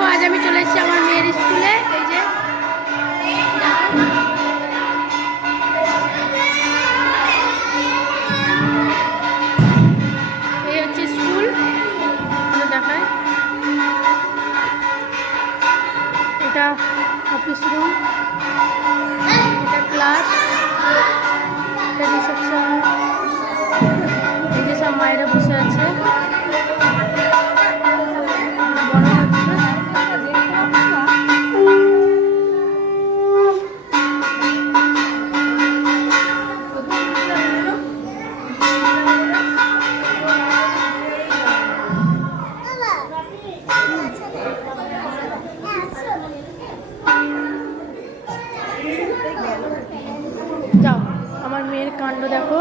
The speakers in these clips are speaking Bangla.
দেখো আজ আমি চলে এসেছি আমার মেয়ের স্কুলে। এই যে এই হচ্ছে স্কুল, দেখায় এটা অফিস রুম, এটা ক্লাস, এটা রিসেপশন। এই যে সব মায়েরা বসে আছে। যাও, আমার মেয়ের কাণ্ড দেখো,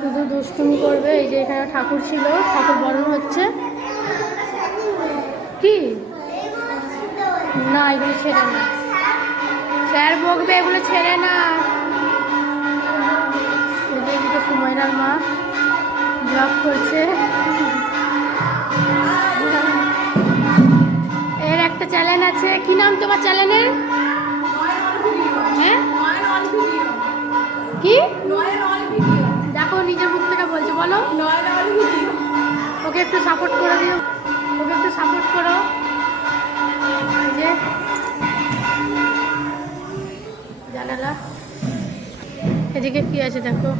শুধু দুষ্টুমি করবে। এই যে এখানে ঠাকুর ছিল, ঠাকুর বরণ হচ্ছে। কি না, এগুলো ছেড়ে না, স্যার বকবে, এগুলো ছেড়ে না। এদিকে সুমাইরার মা ব্লগ করছে। এর একটা চ্যানেল আছে, কি নাম তোমার চ্যানেলের? হ্যাঁ কি দেখো, নিজের মুখ থেকে বলছে, বলো। ওকে একটু সাপোর্ট করে দিও, ওকে একটু সাপোর্ট করো। এই যে জানালা, এদিকে কি আছে দেখো।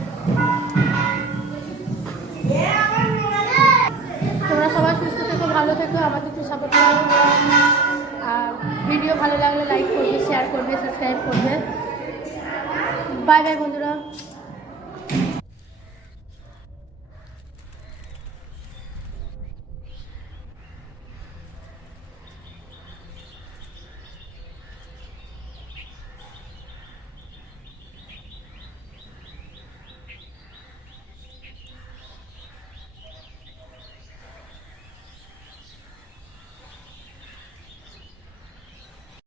তোমরা সবাই সুস্থ থেকো, ভালো থেকো, আমাকে একটু সাপোর্ট করো। আর ভিডিও ভালো লাগলে লাইক করবে, শেয়ার করবে, সাবস্ক্রাইব করবে। বাই বাই বন্ধুরা।